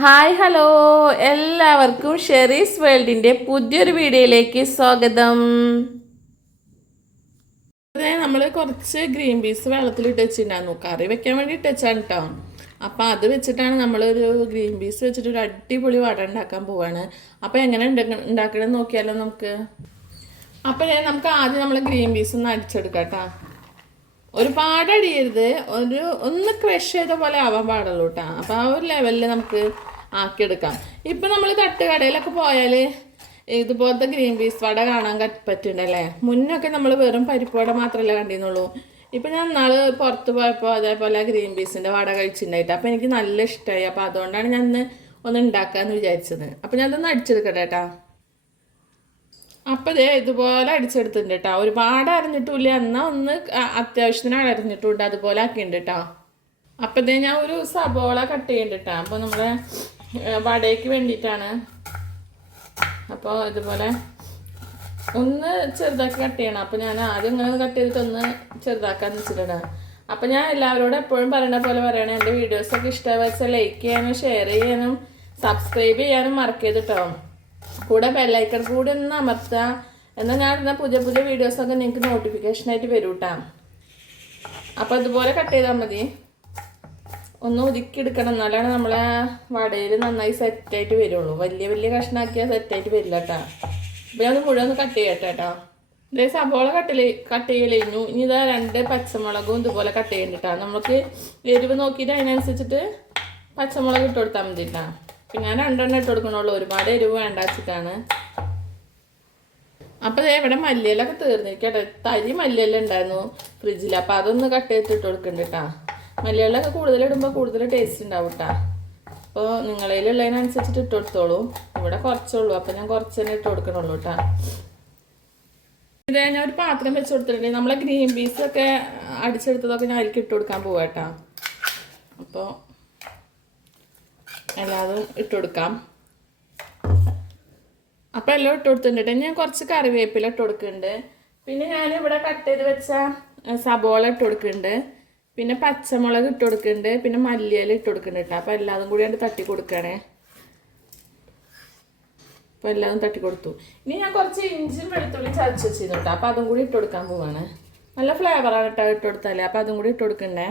Hi hello എല്ലാവർക്കും Sherry's വേൾഡിൻ്റെ പുതിയൊരു വീഡിയോയിലേക്ക് സ്വാഗതം. നമ്മൾ കുറച്ച് ഗ്രീൻ പീസ് വെള്ളത്തിലിട്ട് വെച്ചിട്ടുണ്ടായിരുന്നു, കറി വെക്കാൻ വേണ്ടി ഇട്ട് വെച്ചാണ് കേട്ടോ. അപ്പോൾ അത് വെച്ചിട്ടാണ് നമ്മളൊരു ഗ്രീൻ പീസ് വെച്ചിട്ട് ഒരു അടിപൊളി വട ഉണ്ടാക്കാൻ പോവാണ്. അപ്പോൾ എങ്ങനെ ഉണ്ടാക്കണമെന്ന് നോക്കിയാലോ നമുക്ക്. അപ്പോൾ നമുക്ക് ആദ്യം നമ്മൾ ഗ്രീൻ പീസ് ഒന്ന് അടിച്ചെടുക്കാം കേട്ടോ. ഒരുപാട് അടിയരുത്, ഒന്ന് ക്രഷ് ചെയ്ത പോലെ ആവാൻ പാടുള്ളൂ കേട്ടോ. അപ്പോൾ ആ ഒരു ലെവലിൽ നമുക്ക് ആക്കിയെടുക്കാം. ഇപ്പം നമ്മൾ തട്ടുകടയിലൊക്കെ പോയാൽ ഇതുപോലത്തെ ഗ്രീൻ പീസ് വട കാണാൻ പറ്റുന്നുണ്ടല്ലേ. മുന്നൊക്കെ നമ്മൾ വെറും പരിപ്പ് വട മാത്രമല്ല കണ്ടിരുന്നുള്ളൂ. ഇപ്പം ഞാൻ നാളെ പുറത്ത് പോയപ്പോൾ അതേപോലെ ഗ്രീൻ പീസിൻ്റെ വട കഴിച്ചിട്ടുണ്ടായിട്ട് അപ്പോൾ എനിക്ക് നല്ല ഇഷ്ടമായി. അപ്പോൾ അതുകൊണ്ടാണ് ഞാൻ ഒന്ന് ഉണ്ടാക്കാമെന്ന് വിചാരിച്ചത്. അപ്പോൾ ഞാനതൊന്ന് അടിച്ചെടുക്കട്ടെ കേട്ടോ. അപ്പോൾ ഇതുപോലെ അടിച്ചെടുത്തിട്ടുണ്ട് കേട്ടോ. ഒരുപാട് അരഞ്ഞിട്ടില്ല, എന്നാൽ ഒന്ന് അത്യാവശ്യത്തിന് അരഞ്ഞിട്ടുണ്ട്, അതുപോലെ ആക്കിയിട്ടുണ്ട് കേട്ടോ. അപ്പോൾ ഞാൻ ഒരു സബോള കട്ട് ചെയ്യുന്നുണ്ട് കേട്ടോ. അപ്പോൾ നമ്മളെ വടയ്ക്ക് വേണ്ടിയിട്ടാണ്. അപ്പോൾ ഇതുപോലെ ഒന്ന് ചെറുതാക്കി കട്ട് ചെയ്യണം. അപ്പോൾ ഞാൻ ആദ്യം ഇങ്ങനെ കട്ട് ചെയ്തിട്ട് ഒന്ന് ചെറുതാക്കാന്ന് വെച്ചിട്ടുണ്ട്. അപ്പോൾ ഞാൻ എല്ലാവരോടും എപ്പോഴും പറയുന്ന പോലെ പറയണേ, എൻ്റെ വീഡിയോസൊക്കെ ഇഷ്ടമായി വെച്ചാൽ ലൈക്ക് ചെയ്യാനും ഷെയർ ചെയ്യാനും സബ്സ്ക്രൈബ് ചെയ്യാനും മറക്കരുത് കേട്ടോ. കൂടെ ബെല്ലൈക്കൺ കൂടി ഒന്ന് അമർത്തുക. എന്നാൽ ഞാൻ ഇടുന്ന പുതിയ പുതിയ വീഡിയോസൊക്കെ നിങ്ങൾക്ക് നോട്ടിഫിക്കേഷനായിട്ട് വരും കേട്ടോ. അപ്പോൾ ഇതുപോലെ കട്ട് ചെയ്താൽ മതി. ഒന്ന് ഒതുക്കിയെടുക്കണം, എന്നാലാണ് നമ്മളെ വടയിൽ നന്നായി സെറ്റായിട്ട് വരുള്ളൂ. വലിയ വലിയ കഷ്ണാക്കിയാൽ സെറ്റായിട്ട് വരില്ല കേട്ടോ. അപ്പോൾ ഞാൻ മുഴുവൻ ഒന്ന് കട്ട് ചെയ്യട്ടെ കേട്ടോ. ഇതേ സബോള കട്ട് ചെയ്യലിഞ്ഞു. ഇനി ഇതാ 2 പച്ചമുളകും ഇതുപോലെ കട്ട് ചെയ്യണ്ടിട്ടാ. നമുക്ക് എരിവ് നോക്കിയിട്ട് അതിനനുസരിച്ചിട്ട് പച്ചമുളക് ഇട്ട് കൊടുത്താൽ മതി കേട്ടോ. പിന്നെ ഞാൻ 2 ഇട്ട് കൊടുക്കണുള്ളൂ, ഒരുപാട് എരിവ് വേണ്ട വെച്ചിട്ടാണ്. അപ്പോൾ ഇവിടെ മല്ലിയിലൊക്കെ തീർന്നിരിക്കട്ടെ. തരി മല്ലിയില ഉണ്ടായിരുന്നു ഫ്രിഡ്ജിൽ, അപ്പോൾ അതൊന്ന് കട്ട് ചെയ്തിട്ട് ഇട്ട് കൊടുക്കുന്നുണ്ട് കേട്ടോ. മല്ലിയിലൊക്കെ കൂടുതലിടുമ്പോൾ കൂടുതൽ ടേസ്റ്റ് ഉണ്ടാവും കേട്ടോ. അപ്പോൾ നിങ്ങളതിലുള്ളതിനനുസരിച്ചിട്ട് ഇട്ട് കൊടുത്തോളൂ. ഇവിടെ കുറച്ചുള്ളൂ, അപ്പോൾ ഞാൻ കുറച്ച് തന്നെ ഇട്ട് കൊടുക്കണുള്ളൂ കേട്ടോ. ഞാൻ ഒരു പാത്രം വെച്ച് കൊടുത്തിട്ടുണ്ടെങ്കിൽ നമ്മളെ ഗ്രീൻ പീസൊക്കെ അടിച്ചെടുത്തതൊക്കെ ഞാൻ അതിലേക്ക് ഇട്ട് കൊടുക്കാൻ പോവാം കേട്ടോ. അപ്പോൾ എല്ലാതും ഇട്ട് കൊടുക്കാം. അപ്പോൾ എല്ലാം ഇട്ട് കൊടുത്തിട്ടുണ്ട്. ഞാൻ കുറച്ച് കറിവേപ്പില ഇട്ട് കൊടുക്കുന്നുണ്ട്. പിന്നെ ഞാനിവിടെ കട്ട് ചെയ്ത് വെച്ച സബോള ഇട്ട് കൊടുക്കുന്നുണ്ട്. പിന്നെ പച്ചമുളക് ഇട്ട് കൊടുക്കുന്നുണ്ട്. പിന്നെ മല്ലിയില ഇട്ട് കൊടുക്കുന്നുണ്ട് കേട്ടോ. അപ്പോൾ എല്ലാതും കൂടി അത് തട്ടി കൊടുക്കണേ. അപ്പോൾ എല്ലാതും തട്ടി കൊടുത്തു. ഇനി ഞാൻ കുറച്ച് ഇഞ്ചിയും വെളുത്തുള്ളി ചതച്ച് വെച്ചിരുന്നു കേട്ടോ. അപ്പോൾ അതും കൂടി ഇട്ട് കൊടുക്കാൻ പോവാണ്. നല്ല ഫ്ലേവറാണ് കേട്ടോ ഇട്ട് കൊടുത്താലേ. അപ്പോൾ അതും കൂടി ഇട്ട് കൊടുക്കണ്ടേ.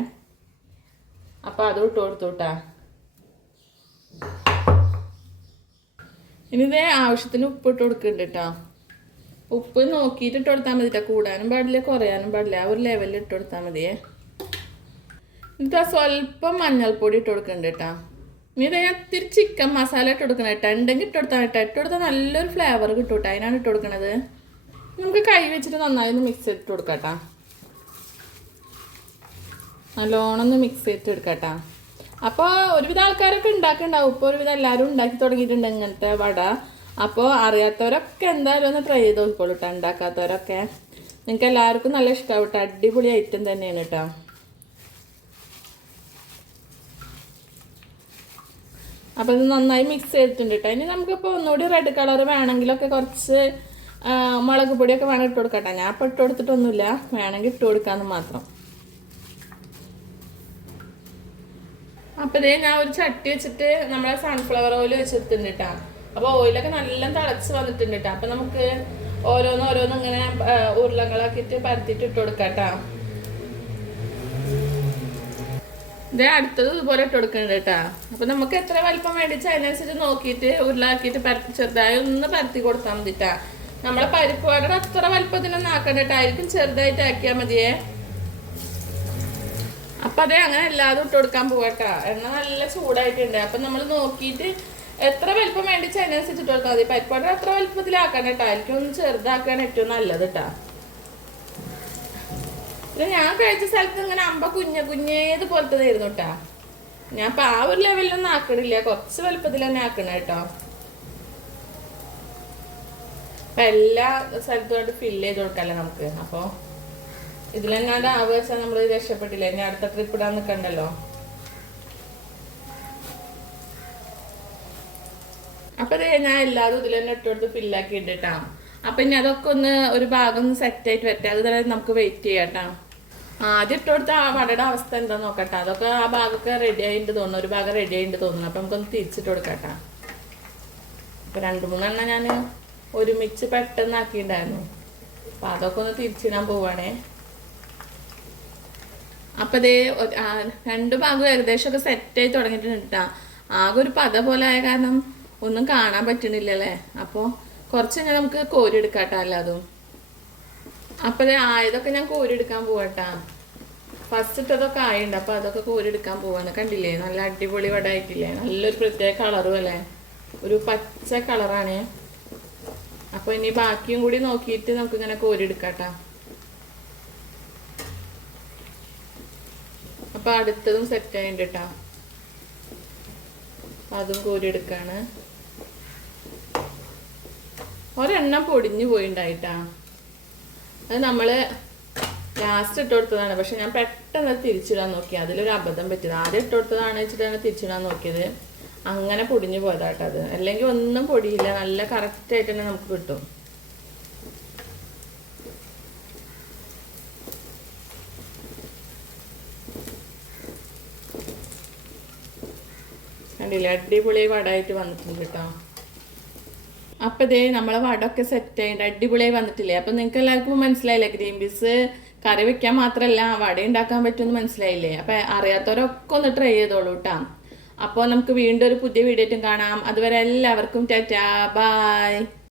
അപ്പോൾ അതും ഇട്ട് കൊടുത്തു കേട്ടോ. ഇനി ഇതേ ആവശ്യത്തിന് ഉപ്പ് ഇട്ട് കൊടുക്കുന്നുണ്ട് കേട്ടോ. ഉപ്പ് നോക്കിയിട്ട് ഇട്ട് കൊടുത്താൽ മതി കേട്ടോ. കൂടാനും പാടില്ല കുറയാനും പാടില്ല, ആ ഒരു ലെവലിൽ ഇട്ട് കൊടുത്താൽ മതിയേ. എന്നിട്ട് സ്വല്പം മഞ്ഞൾപ്പൊടി ഇട്ട് കൊടുക്കുന്നുണ്ട് കേട്ടോ. ഇനി ഇത് ഞാൻ ഇത്തിരി ചിക്കൻ മസാല ഇട്ട് കൊടുക്കണം കേട്ടോ. ഉണ്ടെങ്കിൽ ഇട്ട് കൊടുത്താൽ കേട്ടോ. ഇട്ട് കൊടുത്താൽ നല്ലൊരു ഫ്ലേവർ കിട്ടും കേട്ടോ. അതിനാണ് ഇട്ട് കൊടുക്കണത്. നമുക്ക് കൈ വെച്ചിട്ട് നന്നായി ഒന്ന് മിക്സ് ചെയ്തിട്ട് കൊടുക്കാം കേട്ടോ. നല്ലോണം ഒന്ന് മിക്സ് ചെയ്തിട്ട് എടുക്കാം കേട്ടോ. അപ്പോൾ ഒരുവിധ ആൾക്കാരൊക്കെ ഉണ്ടാക്കുന്നുണ്ടാവും. ഇപ്പോൾ ഒരുവിധം എല്ലാവരും ഉണ്ടാക്കി തുടങ്ങിയിട്ടുണ്ട് ഇങ്ങനത്തെ വട. അപ്പോൾ അറിയാത്തവരൊക്കെ എന്തായാലും ഒന്ന് ട്രൈ ചെയ്ത് നോക്കിക്കോളൂ കേട്ടോ. ഉണ്ടാക്കാത്തവരൊക്കെ നിങ്ങൾക്ക് എല്ലാവർക്കും നല്ല ഇഷ്ടമാവും കേട്ടോ. അടിപൊളി ഐറ്റം തന്നെയാണ് കേട്ടോ. അപ്പോൾ ഇത് നന്നായി മിക്സ് ചെയ്തിട്ടുണ്ട് കേട്ടോ. ഇനി നമുക്കിപ്പോൾ ഒന്നുകൂടി റെഡ് കളർ വേണമെങ്കിലൊക്കെ കുറച്ച് മുളക് പൊടിയൊക്കെ വേണം ഇട്ട് കൊടുക്കാം കേട്ടോ. ഞാൻ ഇപ്പോൾ ഇട്ട് കൊടുത്തിട്ടൊന്നുമില്ല, വേണമെങ്കിൽ ഇട്ട് കൊടുക്കാമെന്ന് മാത്രം. അപ്പോൾ ഞാൻ ഒരു ചട്ടി വെച്ചിട്ട് നമ്മളെ സൺഫ്ലവർ ഓയിൽ വെച്ചെടുത്തിട്ടുണ്ട് കേട്ടോ. അപ്പോൾ ഓയിലൊക്കെ നല്ല തിളച്ച് വന്നിട്ടുണ്ട് കേട്ടോ. അപ്പോൾ നമുക്ക് ഓരോന്ന് ഇങ്ങനെ ഉരുളകളാക്കിയിട്ട് പരത്തിയിട്ട് ഇട്ട് കൊടുക്കാം കേട്ടോ. അടുത്തത് ഇതുപോലെ ഇട്ട് കൊടുക്കുന്നുണ്ട് കേട്ടോ. അപ്പോൾ നമുക്ക് എത്ര വലിപ്പം വേണ്ടിച്ച് അതിനനുസരിച്ച് നോക്കിയിട്ട് ഉരുളാക്കിയിട്ട് പരത്തി ചെറുതായി ഒന്ന് പരത്തി കൊടുത്താൽ മതി കേട്ടോ. നമ്മളെ പരിപ്പ് വടയുടെ അത്ര വലിപ്പത്തിനൊന്നും ആക്കണ്ട കേട്ടോ. ആയിരിക്കും ചെറുതായിട്ട് ആക്കിയാൽ മതിയേ. അപ്പം അങ്ങനെ എല്ലാതും ഇട്ട് കൊടുക്കാൻ പോകട്ടോ. എണ്ണ നല്ല ചൂടായിട്ടുണ്ട്. അപ്പം നമ്മൾ നോക്കിയിട്ട് എത്ര വലിപ്പം വേണ്ടിച്ച് അതിനനുസരിച്ച് ഇട്ട് കൊടുത്താൽ മതി. പരിപ്പ് വട അത്ര വലിപ്പത്തിലാക്കണ്ട കേട്ടോ. ആയിരിക്കും ഒന്ന് ചെറുതാക്കുകയാണ് ഏറ്റവും നല്ലത് കേട്ടോ. ഞാൻ കഴിച്ച സ്ഥലത്ത് ഇങ്ങനെ അമ്പ കുഞ്ഞേത് പോലത്തതായിരുന്നു കേട്ടോ. ഞാൻ ഇപ്പം ആ ഒരു ലെവലിലൊന്നും ആക്കണില്ല, കുറച്ച് വലുപ്പത്തിൽ തന്നെ ആക്കണം കേട്ടോ. അപ്പം എല്ലാ സ്ഥലത്തുമായിട്ട് ഫില്ല് ചെയ്ത് കൊടുക്കാമല്ലോ നമുക്ക്. അപ്പോൾ ഇതിലെങ്ങാണ്ട് ആവുക വെച്ചാൽ നമ്മൾ രക്ഷപ്പെട്ടില്ല. ഇനി അടുത്ത ട്രിപ്പ് ഇടാൻ നിൽക്കണ്ടല്ലോ. അപ്പം ഞാൻ എല്ലാതും ഇതിൽ തന്നെ ഇട്ടുകൊടുത്ത് ഫില്ലാക്കി ഇട്ടിട്ടാ. അപ്പം ഇനി അതൊക്കെ ഒന്ന് ഒരു ഭാഗം ഒന്ന് സെറ്റായിട്ട് വരട്ടെ. അത് തന്നെ നമുക്ക് വെയിറ്റ് ചെയ്യാം കേട്ടോ. ആദ്യം ഇട്ട് കൊടുത്ത ആ വടയുടെ അവസ്ഥ എന്താ നോക്കട്ടെ. അതൊക്കെ ആ ഭാഗമൊക്കെ റെഡി ആയിട്ട് തോന്നുന്നു, ഒരു ഭാഗം റെഡി ആയിട്ട് തോന്നുന്നു. അപ്പം നമുക്കൊന്ന് തിരിച്ചിട്ട് കൊടുക്കട്ടെ. അപ്പം 2-3 ഞാൻ ഒരുമിച്ച് പെട്ടെന്ന് ആക്കിയിട്ടുണ്ടായിരുന്നു. അപ്പം അതൊക്കെ ഒന്ന് തിരിച്ചിടാൻ പോവാണേ. അപ്പം ഇതേ 2 ഭാഗവും ഏകദേശമൊക്കെ സെറ്റായി തുടങ്ങിയിട്ടുണ്ട് കേട്ടോ. ആകെ ഒരു പത പോലെ ആയ കാരണം ഒന്നും കാണാൻ പറ്റണില്ലല്ലേ. അപ്പോൾ കുറച്ച് കഴിഞ്ഞാൽ നമുക്ക് കോരി എടുക്കാം കേട്ടോ എല്ലാതും. അപ്പം ഇത് ആയതൊക്കെ ഞാൻ കോരി എടുക്കാൻ പോവാട്ടാ. ഫസ്റ്റ് ഇട്ടതൊക്കെ ആയുണ്ട്, അപ്പം അതൊക്കെ കോരി എടുക്കാൻ പോവാണ്. കണ്ടില്ലേ, നല്ല അടിപൊളി വട ആയിട്ടില്ലേ? നല്ലൊരു പ്രത്യേക കളറും അല്ലേ, ഒരു പച്ച കളറാണ്. അപ്പോൾ ഇനി ബാക്കിയും കൂടി നോക്കിയിട്ട് നമുക്കിങ്ങനെ കോരി എടുക്കാട്ടാ. അപ്പം അടുത്തതും സെറ്റ് ആയിട്ടുണ്ട് കേട്ടോ. അതും കോരി എടുക്കാണ്. ഒരെണ്ണം പൊടിഞ്ഞു പോയിണ്ടായിട്ടാ. അത് നമ്മൾ ലാസ്റ്റ് ഇട്ട് കൊടുത്തതാണ്. പക്ഷെ ഞാൻ പെട്ടെന്ന് തിരിച്ചിടാൻ നോക്കി, അതിലൊരു അബദ്ധം പറ്റിയത്. ആദ്യം ഇട്ട് കൊടുത്തതാണ് വെച്ചിട്ടാണ് തിരിച്ചിടാൻ നോക്കിയത്, അങ്ങനെ പൊടിഞ്ഞു പോയതാട്ടോ അത്. അല്ലെങ്കിൽ ഒന്നും പൊടിയില്ല, നല്ല കറക്റ്റായിട്ട് തന്നെ നമുക്ക് കിട്ടും. കണ്ടില്ലേ, അടിപൊളി വടയായിട്ട് വന്നിട്ടുണ്ട് കേട്ടോ. അപ്പം ഇതേ നമ്മളെ വടമൊക്കെ സെറ്റ് ആയിട്ട് അടിപൊളിയായി വന്നിട്ടില്ലേ? അപ്പം നിങ്ങൾക്ക് എല്ലാവർക്കും മനസ്സിലായില്ലേ, ഗ്രീൻ പീസ് കറി വെക്കാൻ മാത്രമല്ല വട ഉണ്ടാക്കാൻ പറ്റുമെന്ന് മനസ്സിലായില്ലേ? അപ്പം അറിയാത്തവരൊക്കെ ഒന്ന് ട്രൈ ചെയ്തോളൂ കേട്ടോ. അപ്പോൾ നമുക്ക് വീണ്ടും ഒരു പുതിയ വീഡിയോ ആയിട്ടും കാണാം. അതുവരെ എല്ലാവർക്കും ടാറ്റാ, ബൈ.